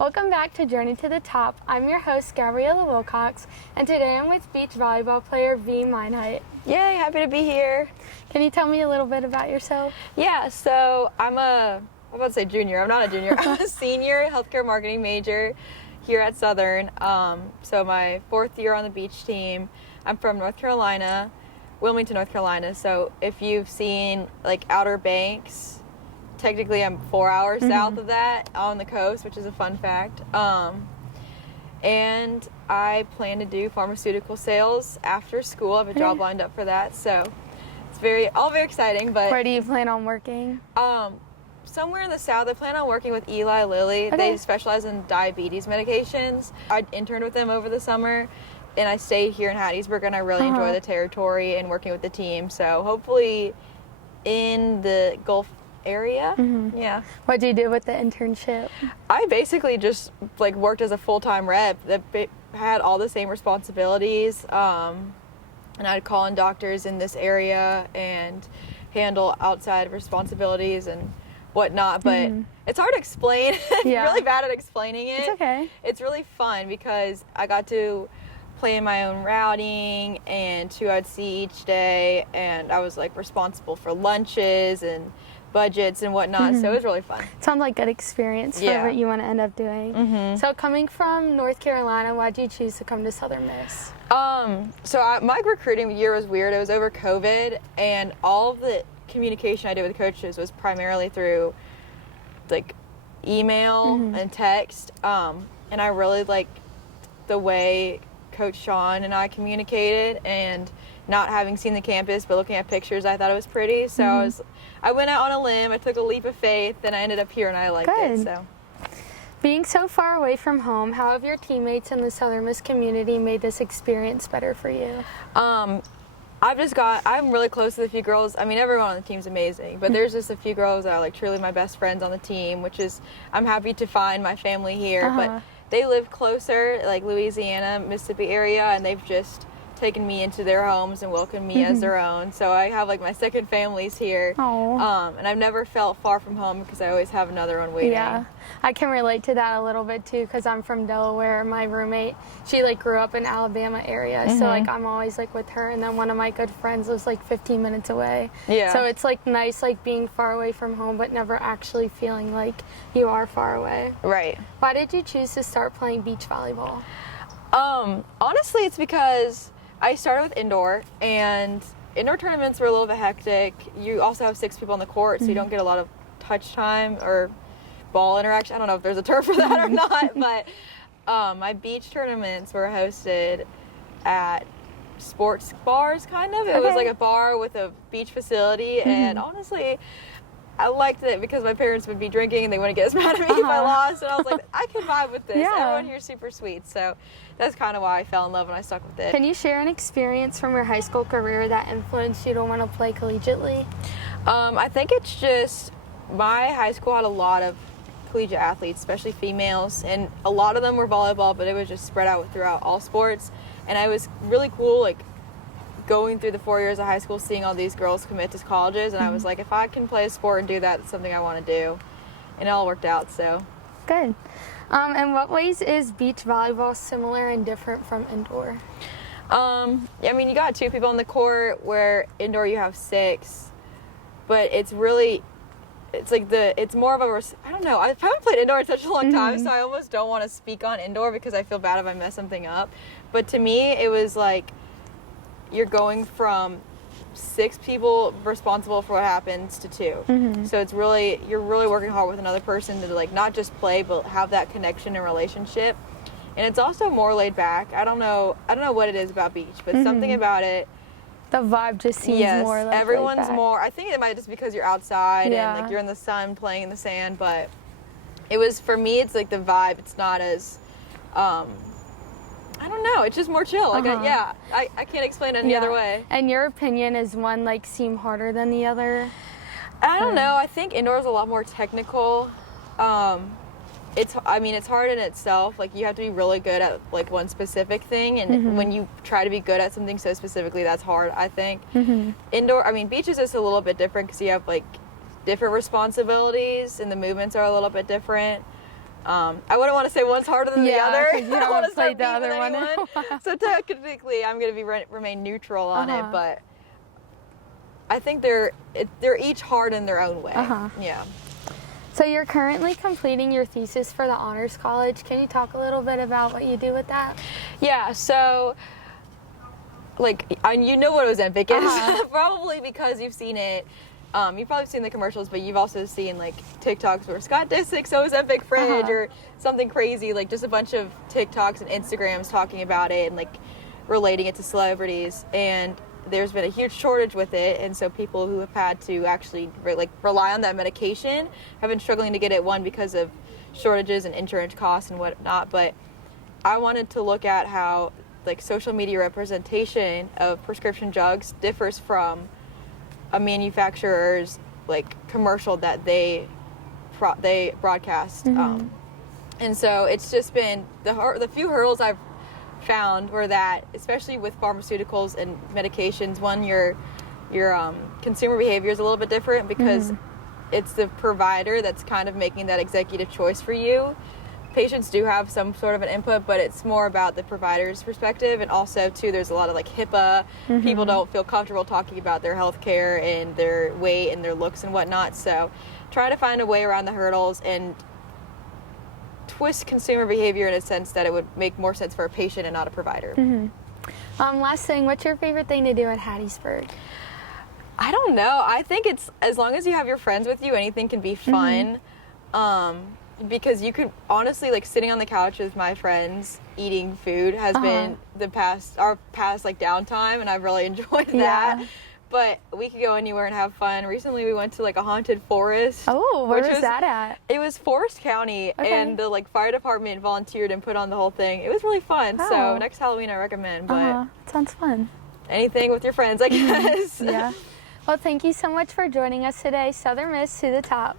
Welcome back to Journey to the Top. I'm your host, Gabriella Wilcox, and today I'm with beach volleyball player Meinheit. Yay, happy to be here. Can you tell me a little bit about yourself? Yeah, so I'm about to say junior. I'm not a junior. I'm a senior healthcare marketing major here at Southern. So my 4th year on the beach team. I'm from North Carolina, Wilmington, North Carolina. So if you've seen like Outer Banks, technically I'm 4 hours south of that on the coast, which is a fun fact. And I plan to do pharmaceutical sales after school. I have a job lined up for that. So it's all very exciting. But where do you plan on working? Somewhere in the south. I plan on working with Eli Lilly. Okay. They specialize in diabetes medications. I interned with them over the summer, and I stayed here in Hattiesburg, and I really enjoy the territory and working with the team. So hopefully in the Gulf area. Yeah. What do you do with the internship? I basically just like worked as a full-time rep that had all the same responsibilities, and I'd call in doctors in this area and handle outside responsibilities and whatnot, but it's hard to explain. I'm really bad at explaining it. It's okay. It's really fun because I got to plan my own routing and who I'd see each day, and I was like responsible for lunches and budgets and whatnot, so it was really fun. Sounds like a good experience for what you want to end up doing. So coming from North Carolina, why did you choose to come to Southern Miss? My recruiting year was weird. It was over COVID, and all of the communication I did with coaches was primarily through like email and text, and I really liked the way Coach Sean and I communicated, and not having seen the campus but looking at pictures, I thought it was pretty, so I went out on a limb. I took a leap of faith, and I ended up here and I liked it. So being so far away from home, how have your teammates in the Southern Miss community made this experience better for you? I'm really close to a few girls. I mean, everyone on the team's amazing, but there's just a few girls that are like truly my best friends on the team, which is, I'm happy to find my family here, but they live closer, like Louisiana, Mississippi area, and they've just taken me into their homes and welcomed me as their own. So I have like my second families here. And I've never felt far from home because I always have another one waiting. Yeah, I can relate to that a little bit too, because I'm from Delaware. My roommate, she like grew up in Alabama area, so like I'm always like with her, and then one of my good friends lives like 15 minutes away. Yeah. So it's like nice like being far away from home, but never actually feeling like you are far away. Right. Why did you choose to start playing beach volleyball? Honestly, it's because I started with indoor, and indoor tournaments were a little bit hectic. You also have 6 people on the court, so you don't get a lot of touch time or ball interaction. I don't know if there's a term for that or not, but my beach tournaments were hosted at sports bars, kind of. It was like a bar with a beach facility, and honestly, I liked it because my parents would be drinking and they wouldn't get as mad at me if I lost, and I was like, I can vibe with this. Everyone here is super sweet, so that's kind of why I fell in love and I stuck with it. Can you share an experience from your high school career that influenced you to want to play collegiately? I think it's just my high school had a lot of collegiate athletes, especially females, and a lot of them were volleyball, but it was just spread out throughout all sports, and I was really cool like going through the 4 years of high school, seeing all these girls commit to colleges, and I was like, if I can play a sport and do that, it's something I want to do, and it all worked out. So good. In what ways is beach volleyball similar and different from indoor? I mean, you got 2 people on the court, where indoor you have 6, but it's like it's more of a, I don't know, I haven't played indoor in such a long time, so I almost don't want to speak on indoor because I feel bad if I mess something up, but to me it was like you're going from 6 people responsible for what happens to 2. So it's really, you're really working hard with another person to like not just play but have that connection and relationship, and it's also more laid back. I don't know what it is about beach, but something about it, the vibe just seems more like everyone's laid back. more, I think it might just because you're outside and like you're in the sun playing in the sand, but it was, for me, it's like the vibe, it's not as I don't know, it's just more chill. Like I can't explain it any other way. And your opinion, is one like seem harder than the other? I don't know. I think indoor is a lot more technical. It's hard in itself. Like you have to be really good at like one specific thing, and when you try to be good at something so specifically, that's hard, I think. Indoor, beach is just a little bit different because you have like different responsibilities and the movements are a little bit different. I wouldn't want to say one's harder than the other. You I don't want to played start the beefing other anyone. one. So technically, I'm going to remain neutral on it, but I think they're each hard in their own way. Yeah. So you're currently completing your thesis for the Honors College. Can you talk a little bit about what you do with that? Yeah, so, like, you know what Ozempic is, probably because you've seen it. You've probably seen the commercials, but you've also seen, like, TikToks where Scott Disick's Ozempic fridge or something crazy, like just a bunch of TikToks and Instagrams talking about it and, like, relating it to celebrities. And there's been a huge shortage with it, and so people who have had to actually rely on that medication have been struggling to get it, one because of shortages and insurance costs and whatnot. But I wanted to look at how, like, social media representation of prescription drugs differs from a manufacturer's, like, commercial that they broadcast. And so it's just been the few hurdles I've found were that, especially with pharmaceuticals and medications, one, your consumer behavior is a little bit different because it's the provider that's kind of making that executive choice for you. Patients do have some sort of an input, but it's more about the provider's perspective. And also, too, there's a lot of, like, HIPAA. People don't feel comfortable talking about their health care and their weight and their looks and whatnot. So try to find a way around the hurdles and twist consumer behavior in a sense that it would make more sense for a patient and not a provider. Last thing, what's your favorite thing to do in Hattiesburg? I don't know. I think it's, as long as you have your friends with you, anything can be fun. Because you could honestly, like, sitting on the couch with my friends eating food has been our past like downtime, and I've really enjoyed that. But we could go anywhere and have fun. Recently, we went to, like, a haunted forest. Oh, where was that at? It was Forest County, and the, like, fire department volunteered and put on the whole thing. It was really fun. So next Halloween, I recommend. But sounds fun. Anything with your friends, I guess. Yeah. Well, thank you so much for joining us today. Southern Miss to the top.